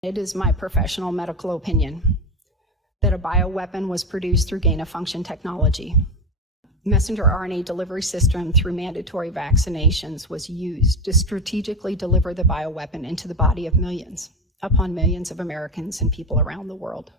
It is my professional medical opinion that a bioweapon was produced through gain-of-function technology. Messenger RNA delivery system through mandatory vaccinations was used to strategically deliver the bioweapon into the body of millions upon millions of Americans and people around the world.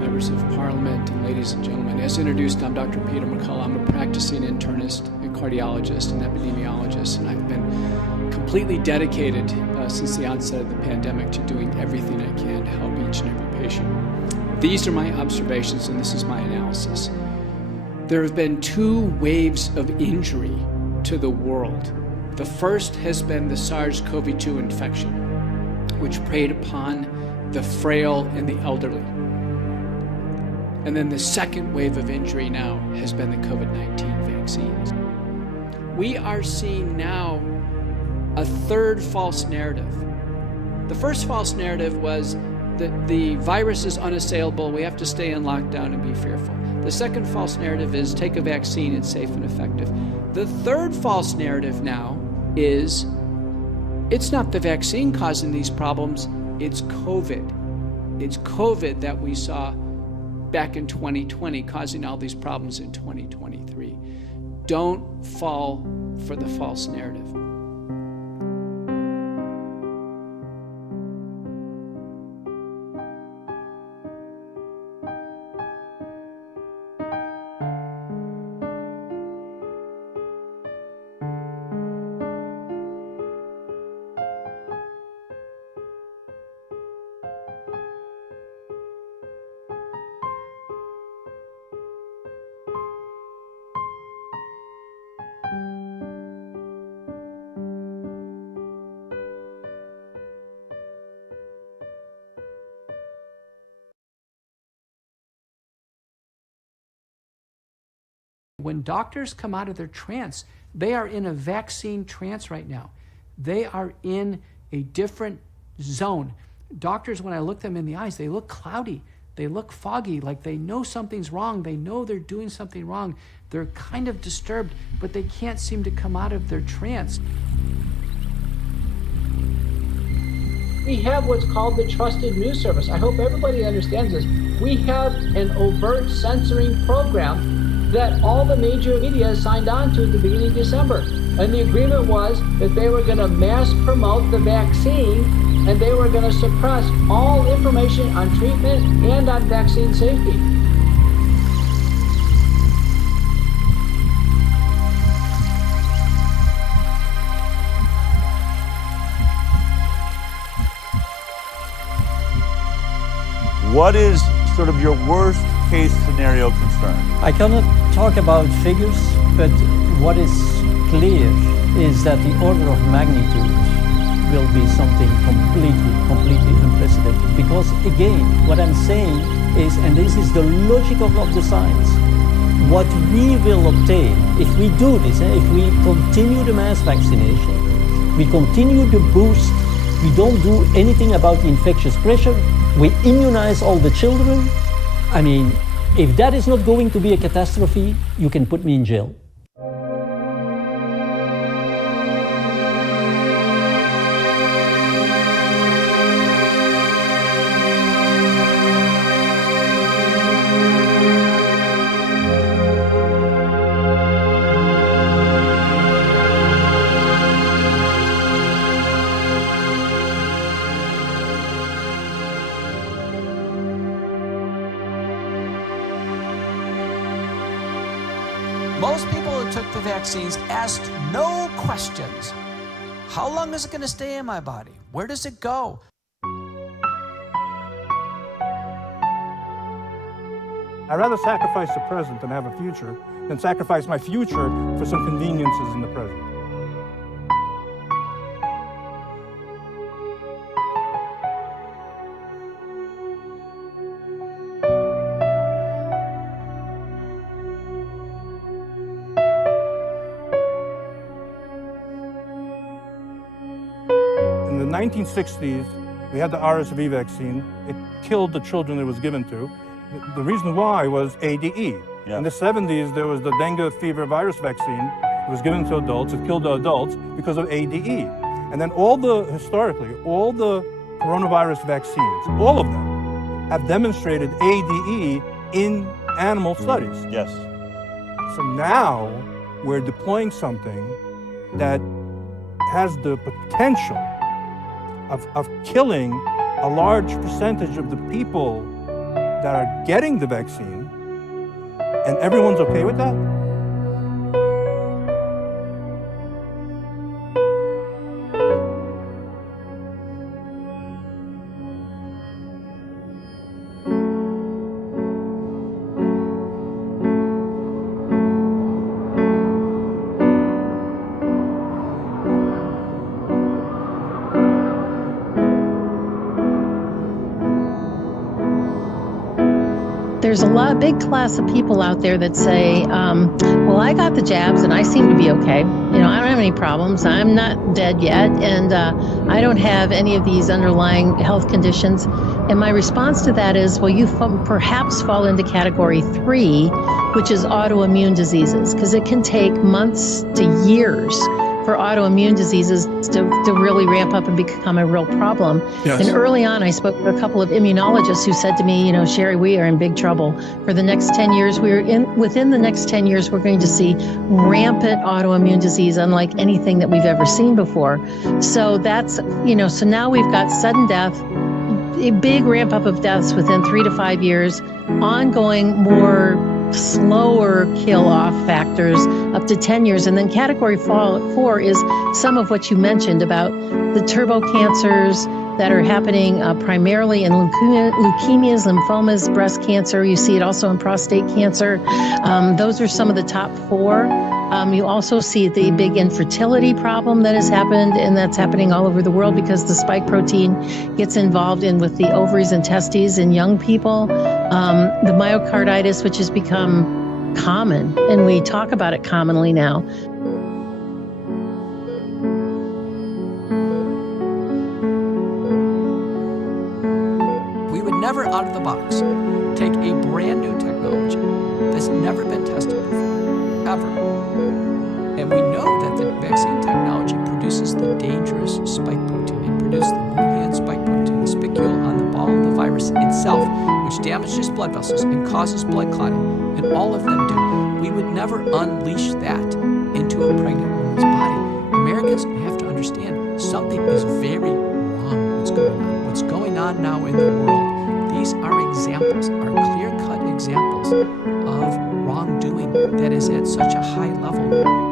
Members of Parliament and ladies and gentlemen, as introduced, I'm Dr. Peter McCullough. I'm a practicing internist, a cardiologist, and epidemiologist, and I've been completely dedicated since the onset of the pandemic to doing everything I can to help each and every patient. These are my observations, and this is my analysis. There have been two waves of injury to the world. The first has been the SARS-CoV-2 infection, which preyed upon the frail and the elderly. And then the second wave of injury now has been the COVID-19 vaccines. We are seeing now a third false narrative. The first false narrative was that the virus is unassailable, we have to stay in lockdown and be fearful. The second false narrative is take a vaccine, it's safe and effective. The third false narrative now is it's not the vaccine causing these problems, it's COVID. It's COVID that we saw back in 2020 causing all these problems in 2023. Don't fall for the false narrative. When doctors come out of their trance, they are in a vaccine trance right now. They are in a different zone. Doctors, when I look them in the eyes, they look cloudy. They look foggy, like they know something's wrong. They know they're doing something wrong. They're kind of disturbed, but they can't seem to come out of their trance. We have what's called the Trusted News Service. I hope everybody understands this. We have an overt censoring program that all the major media signed on to at the beginning of December. And the agreement was that they were going to mass promote the vaccine and they were going to suppress all information on treatment and on vaccine safety. What is sort of your worst case scenario concern? I cannot talk about figures, but what is clear is that the order of magnitude will be something completely unprecedented. Because again, what I'm saying is, and this is the logic of the science, what we will obtain if we do this, if we continue the mass vaccination, we continue the boost, we don't do anything about the infectious pressure, we immunize all the children. I mean, if that is not going to be a catastrophe, you can put me in jail. Most people who took the vaccines asked no questions. How long is it going to stay in my body? Where does it go? I'd rather sacrifice the present and have a future than sacrifice my future for some conveniences in the present. In the 1960s, we had the RSV vaccine. It killed the children it was given to. The reason why was ADE. Yeah. In the 70s, there was the dengue fever virus vaccine. It was given to adults. It killed the adults because of ADE. And then historically, all the coronavirus vaccines, all of them, have demonstrated ADE in animal studies. Yes. So now we're deploying something that has the potential of killing a large percentage of the people that are getting the vaccine, and everyone's okay with that? There's a big class of people out there that say, well, I got the jabs and I seem to be okay. You know, I don't have any problems. I'm not dead yet. And I don't have any of these underlying health conditions. And my response to that is, well, you perhaps fall into category 3, which is autoimmune diseases, because it can take months to years for autoimmune diseases to really ramp up and become a real problem. Yes. And early on, I spoke to a couple of immunologists who said to me, you know, Sherry, we are in big trouble. For the next 10 years, within the next 10 years, we're going to see rampant autoimmune disease unlike anything that we've ever seen before. So that's, you know, so now we've got sudden death, a big ramp up of deaths within 3 to 5 years, ongoing more slower kill-off factors up to 10 years. And then category 4 is some of what you mentioned about the turbo cancers that are happening primarily in leukemias, lymphomas, breast cancer. You see it also in prostate cancer. Those are some of the top 4. You also see the big infertility problem that has happened, and that's happening all over the world because the spike protein gets involved with the ovaries and testes in young people. The myocarditis, which has become common, and we talk about it commonly now. We would never, out of the box, take a brand new technology that's never been tested before, ever. And we know that the vaccine technology produces the dangerous spike protein. It produces the Wuhan spike protein, the spicule on the ball of the virus itself, which damages blood vessels and causes blood clotting, and all of them do. We would never unleash that into a pregnant woman's body. Americans have to understand something is very wrong what's going on. What's going on now in the world, these are examples, are clear-cut examples of wrongdoing that is at such a high level.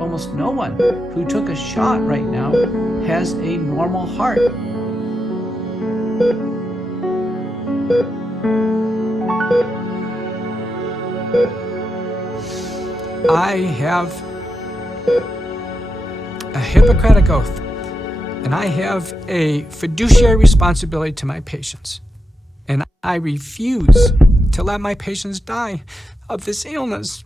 Almost no one who took a shot right now has a normal heart. I have a Hippocratic oath, and I have a fiduciary responsibility to my patients. And I refuse to let my patients die of this illness.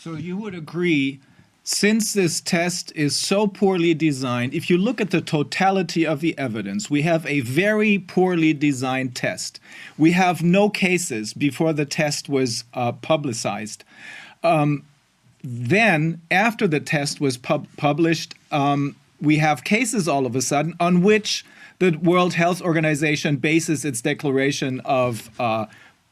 So you would agree, since this test is so poorly designed, if you look at the totality of the evidence, we have a very poorly designed test. We have no cases before the test was publicized. Then, after the test was published, we have cases all of a sudden on which the World Health Organization bases its declaration of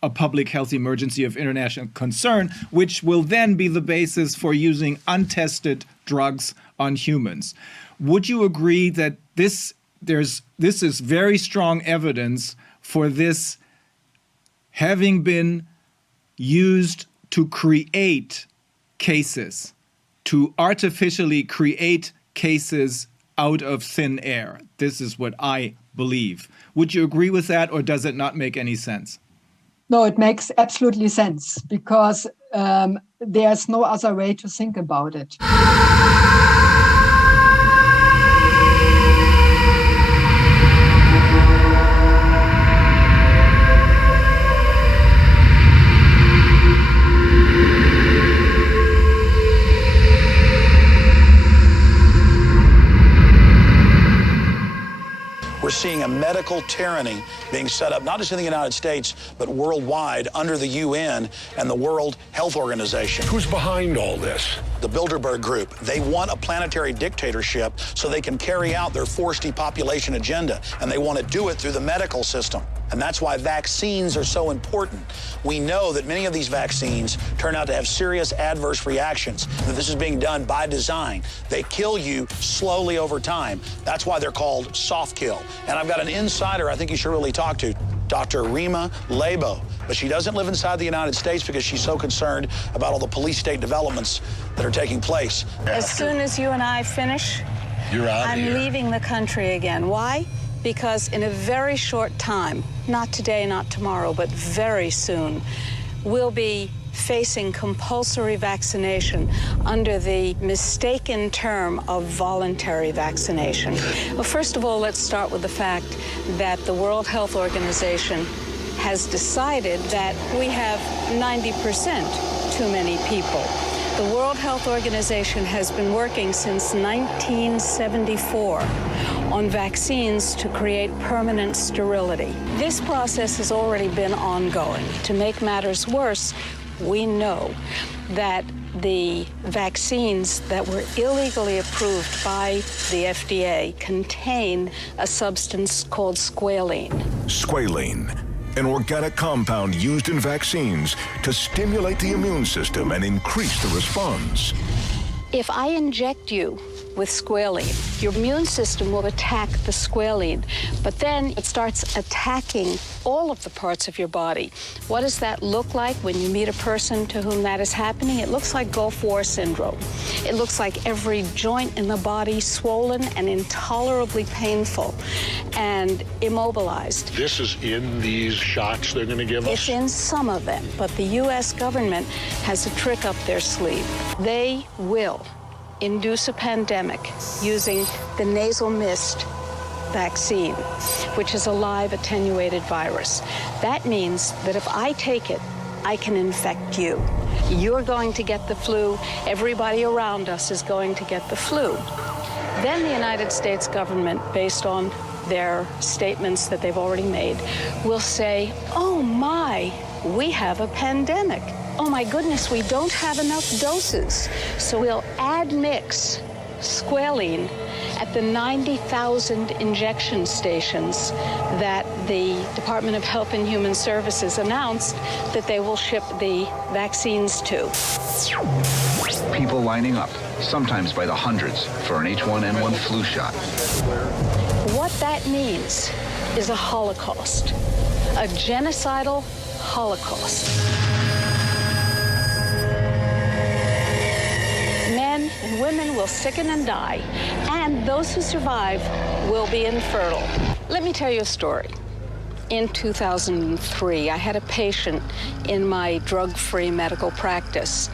a public health emergency of international concern, which will then be the basis for using untested drugs on humans. Would you agree that this is very strong evidence for this having been used to create cases, to artificially create cases out of thin air? This is what I believe. Would you agree with that, or does it not make any sense? No, it makes absolutely sense, because there's no other way to think about it. We're seeing a medical tyranny being set up, not just in the United States, but worldwide under the UN and the World Health Organization. Who's behind all this? The Bilderberg Group. They want a planetary dictatorship so they can carry out their forced depopulation agenda, and they want to do it through the medical system. And that's why vaccines are so important. We know that many of these vaccines turn out to have serious adverse reactions, that this is being done by design. They kill you slowly over time. That's why they're called soft kill. And I've got an insider I think you should really talk to, Dr. Rima Lebo. But she doesn't live inside the United States because she's so concerned about all the police state developments that are taking place. As soon as you and I finish, You're out I'm here. leaving the country again. Why? Because in a very short time, not today, not tomorrow, but very soon, we'll be facing compulsory vaccination under the mistaken term of voluntary vaccination. Well, first of all, let's start with the fact that the World Health Organization has decided that we have 90% too many people. The World Health Organization has been working since 1974 on vaccines to create permanent sterility. This process has already been ongoing. To make matters worse, we know that the vaccines that were illegally approved by the FDA contain a substance called squalene. Squalene, an organic compound used in vaccines to stimulate the immune system and increase the response. If I inject you with squalene, your immune system will attack the squalene, but then it starts attacking all of the parts of your body. What does that look like when you meet a person to whom that is happening? It looks like Gulf War syndrome. It looks like every joint in the body swollen and intolerably painful and immobilized. This is in these shots they're going to give us? It's in some of them, but the U.S. government has a trick up their sleeve. They will induce a pandemic using the nasal mist vaccine, which is a live attenuated virus. That means that if I take it, I can infect you. You're going to get the flu. Everybody around us is going to get the flu. Then the United States government, based on their statements that they've already made, will say, oh my, we have a pandemic. Oh my goodness, we don't have enough doses. So we'll admix squalene at the 90,000 injection stations that the Department of Health and Human Services announced that they will ship the vaccines to. People lining up, sometimes by the hundreds, for an H1N1 flu shot. What that means is a Holocaust, a genocidal Holocaust. Men and women will sicken and die, and those who survive will be infertile. Let me tell you a story. In 2003, I had a patient in my drug-free medical practice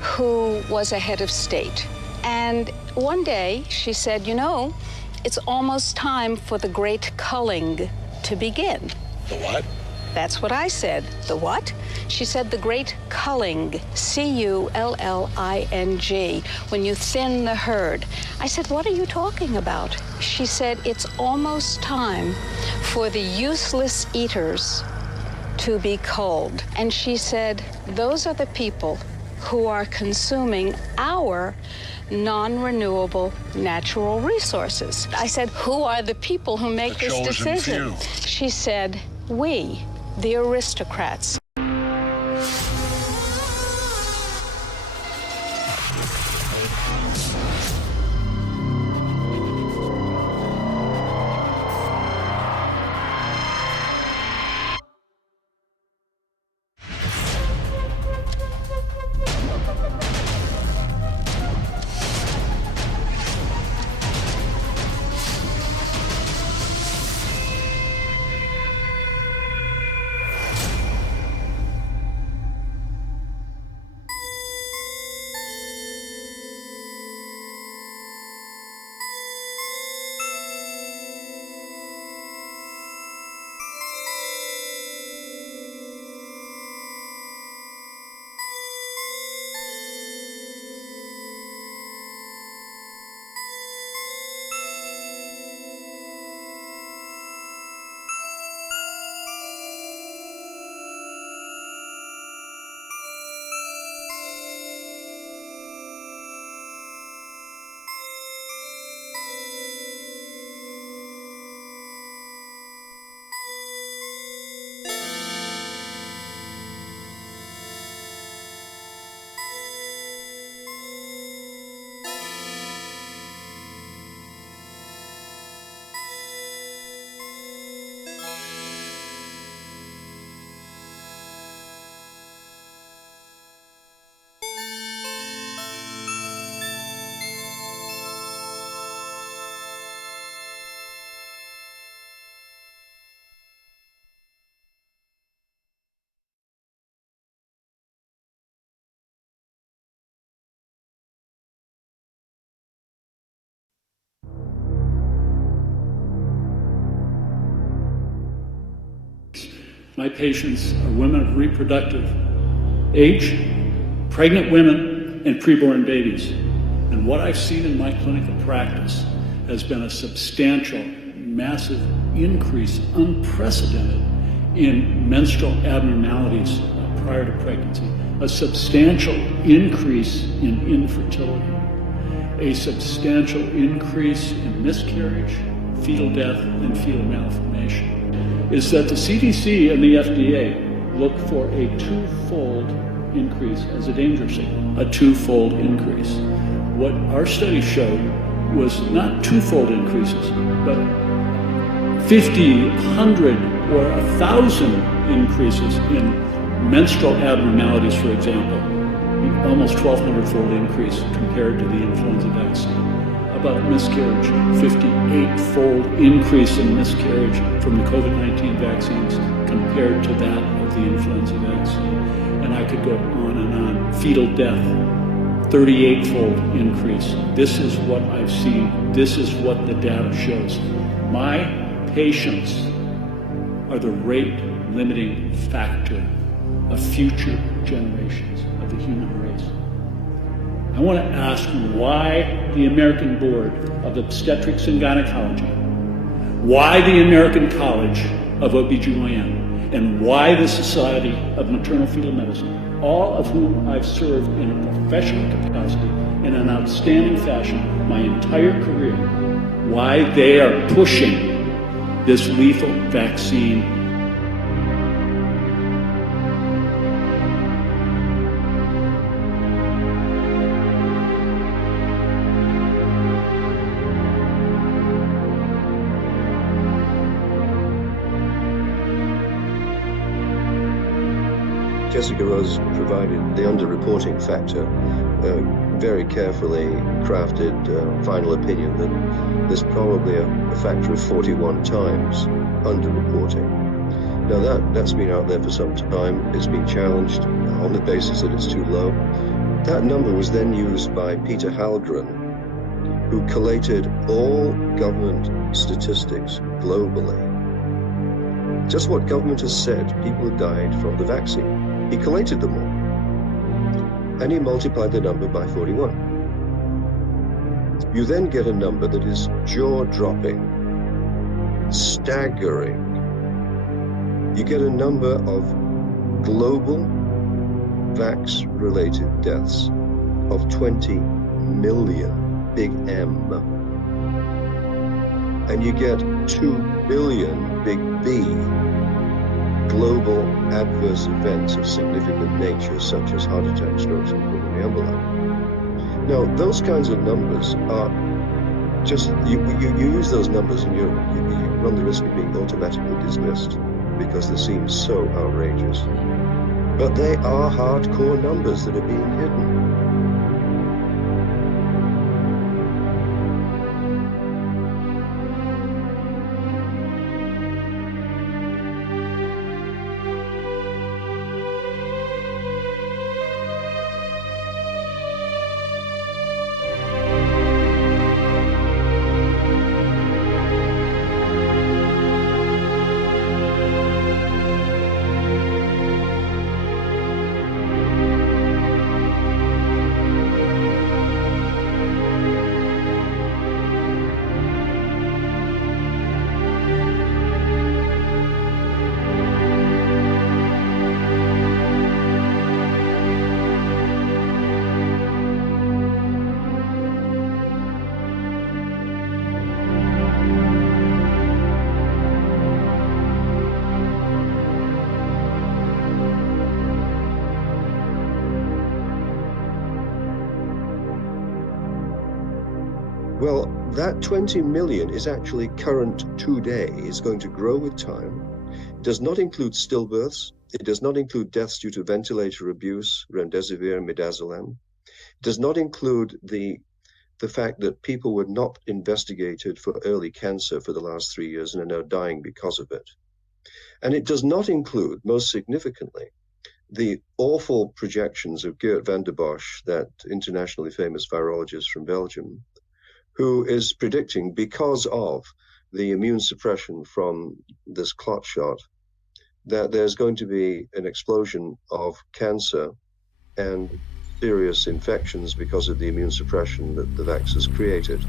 who was a head of state. And one day she said, you know, it's almost time for the great culling to begin. The what? That's what I said. The what? She said the great culling, C-U-L-L-I-N-G, when you thin the herd. I said, what are you talking about? She said, it's almost time for the useless eaters to be culled. And she said, those are the people who are consuming our non-renewable natural resources. I said, who are the people who make this decision? She said, we, the aristocrats. My patients are women of reproductive age, pregnant women, and preborn babies. And what I've seen in my clinical practice has been a substantial, massive increase, unprecedented, in menstrual abnormalities prior to pregnancy, a substantial increase in infertility, a substantial increase in miscarriage, fetal death, and fetal malformation. Is that the CDC and the FDA look for a twofold increase as a danger signal, a twofold increase. What our study showed was not twofold increases, but 50, 100, or 1,000 increases in menstrual abnormalities, for example, almost 1,200-fold increase compared to the influenza vaccine. About miscarriage, 58-fold increase in miscarriage from the COVID-19 vaccines compared to that of the influenza vaccine. And I could go on and on. Fetal death, 38-fold increase. This is what I've seen. This is what the data shows. My patients are the rate-limiting factor of future generations of the human race. I want to ask why the American Board of Obstetrics and Gynecology, why the American College of OBGYN, and why the Society of Maternal Fetal Medicine all of whom I've served in a professional capacity in an outstanding fashion my entire career, why they are pushing this lethal vaccine. Jessica Rose provided the underreporting factor, very carefully crafted final opinion that there's probably a factor of 41 times underreporting. Now that's been out there for some time. It's been challenged on the basis that it's too low. That number was then used by Peter Halgren, who collated all government statistics globally. Just what government has said, people have died from the vaccine. He collated them all, and he multiplied the number by 41. You then get a number that is jaw-dropping, staggering. You get a number of global vax-related deaths of 20 million, big M. And you get 2 billion, big B, global adverse events of significant nature, such as heart attack, strokes, and pulmonary embolism. Now, those kinds of numbers are just, you use those numbers and you run the risk of being automatically dismissed because they seem so outrageous. But they are hardcore numbers that are being hidden. Well, that 20 million is actually current today. It's going to grow with time. It does not include stillbirths. It does not include deaths due to ventilator abuse, remdesivir and midazolam. It does not include the fact that people were not investigated for early cancer for the last 3 years and are now dying because of it. And it does not include, most significantly, the awful projections of Geert van der Bosch, that internationally famous virologist from Belgium, who is predicting, because of the immune suppression from this clot shot, that there's going to be an explosion of cancer and serious infections because of the immune suppression that the vax has created.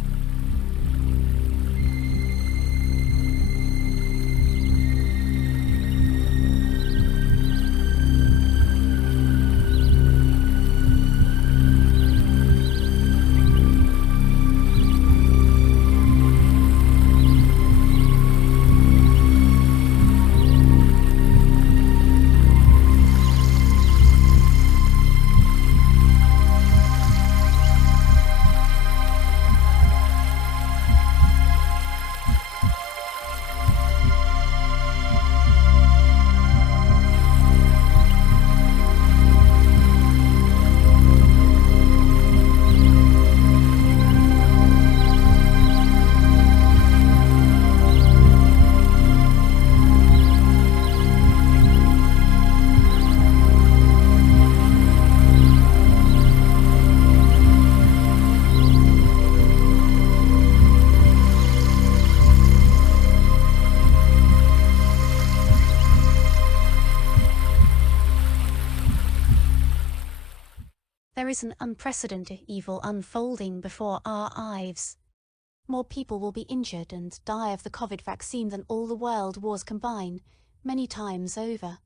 There is an unprecedented evil unfolding before our eyes. More people will be injured and die of the COVID vaccine than all the world wars combined, many times over.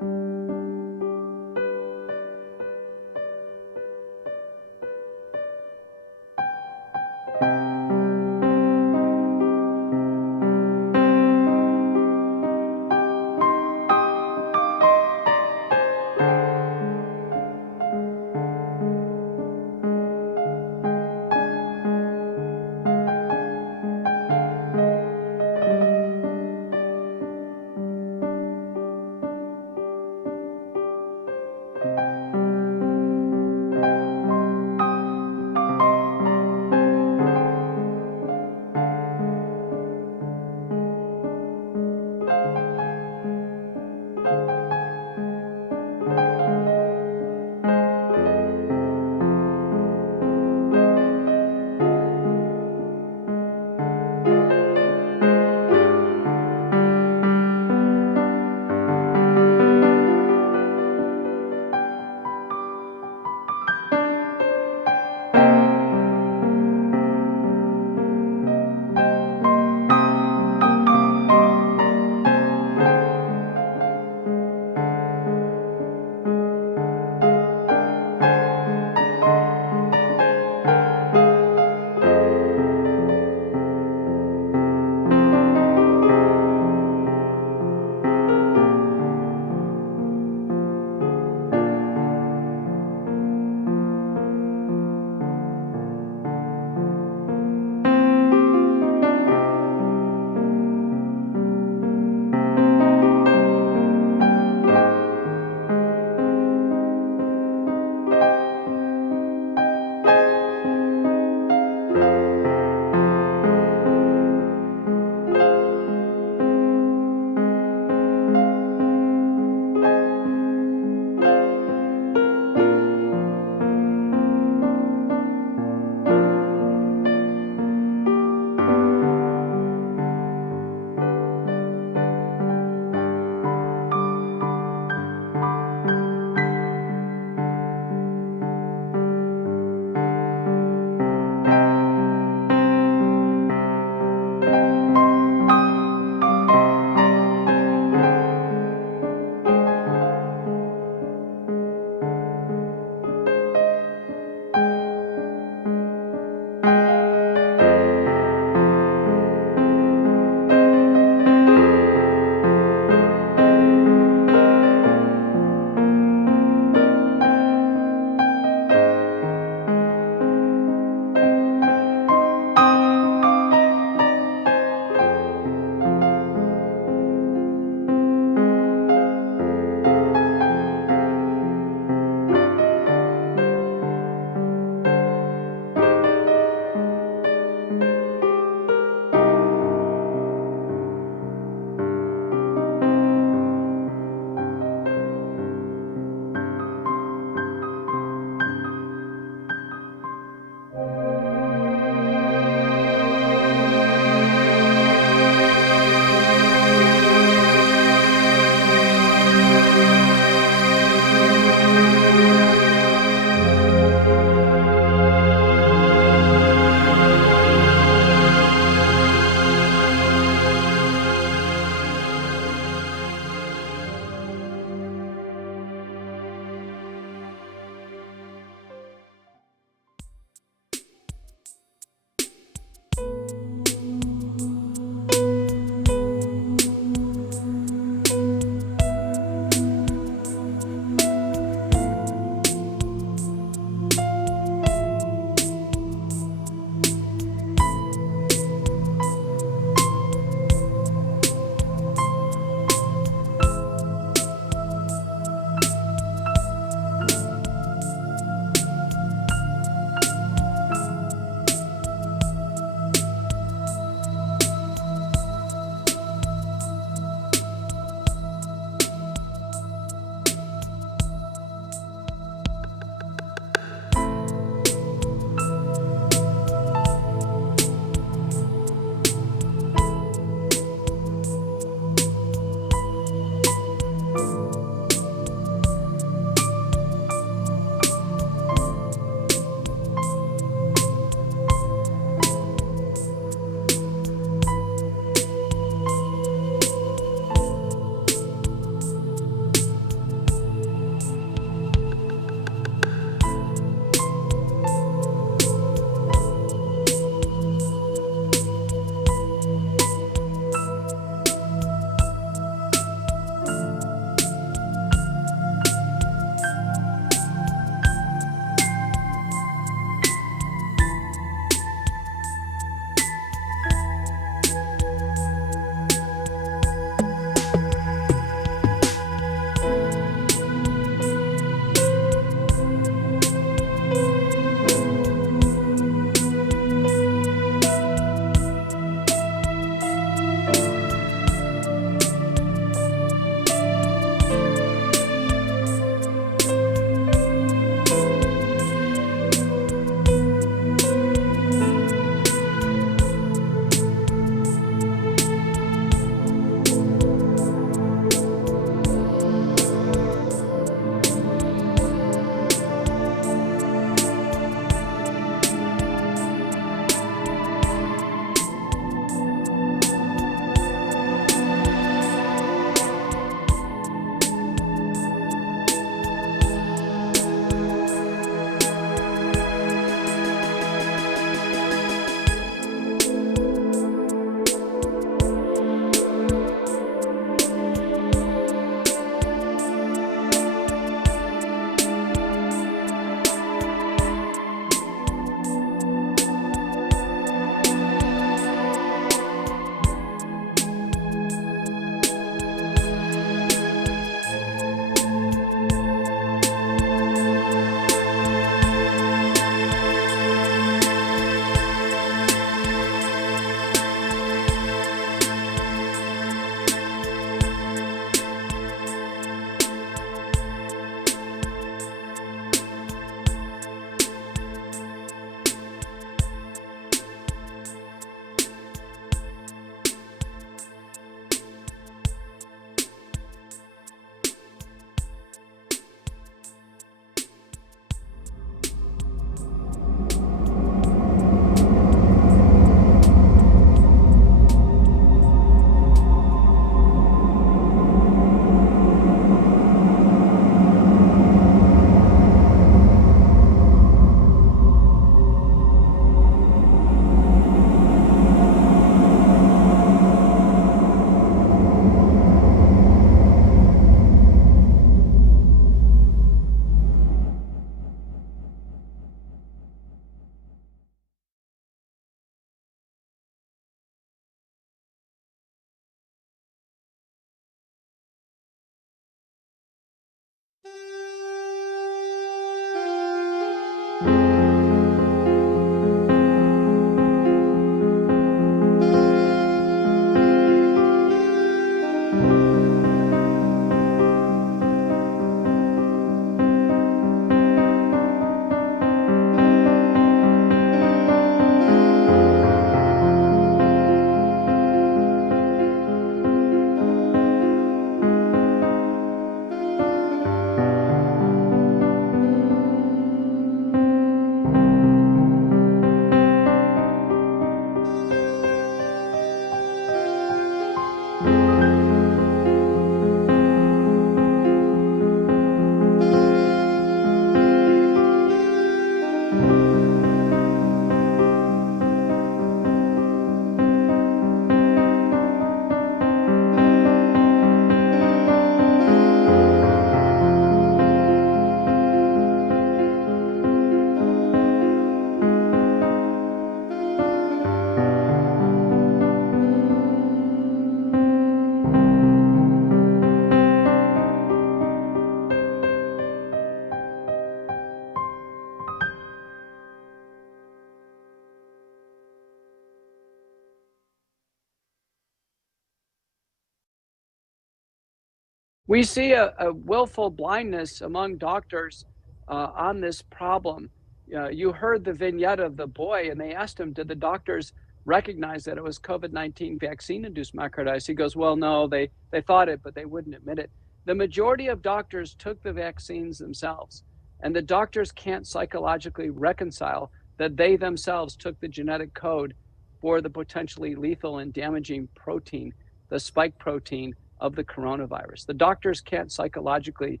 We see a willful blindness among doctors on this problem. You heard the vignette of the boy, and they asked him, did the doctors recognize that it was COVID-19 vaccine-induced myocarditis? He goes, well, no, they thought it, but they wouldn't admit it. The majority of doctors took the vaccines themselves, and the doctors can't psychologically reconcile that they themselves took the genetic code for the potentially lethal and damaging protein, the spike protein of the coronavirus. The doctors can't psychologically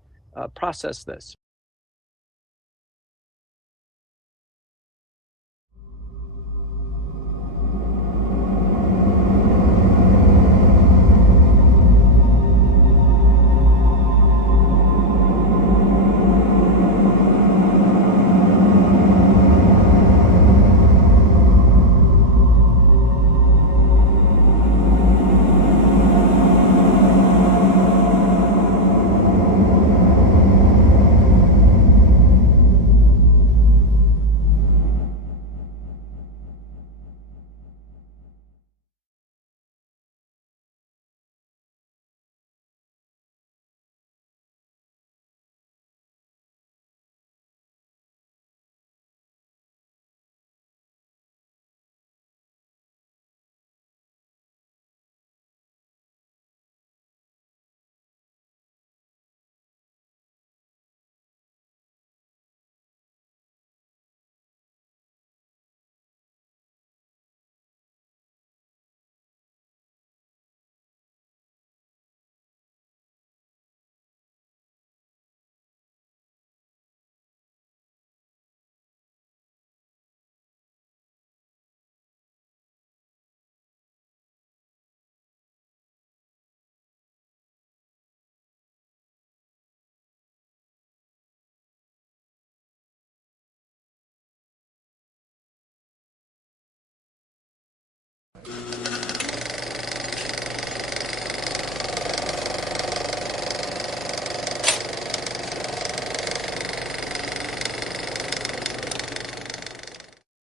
process this.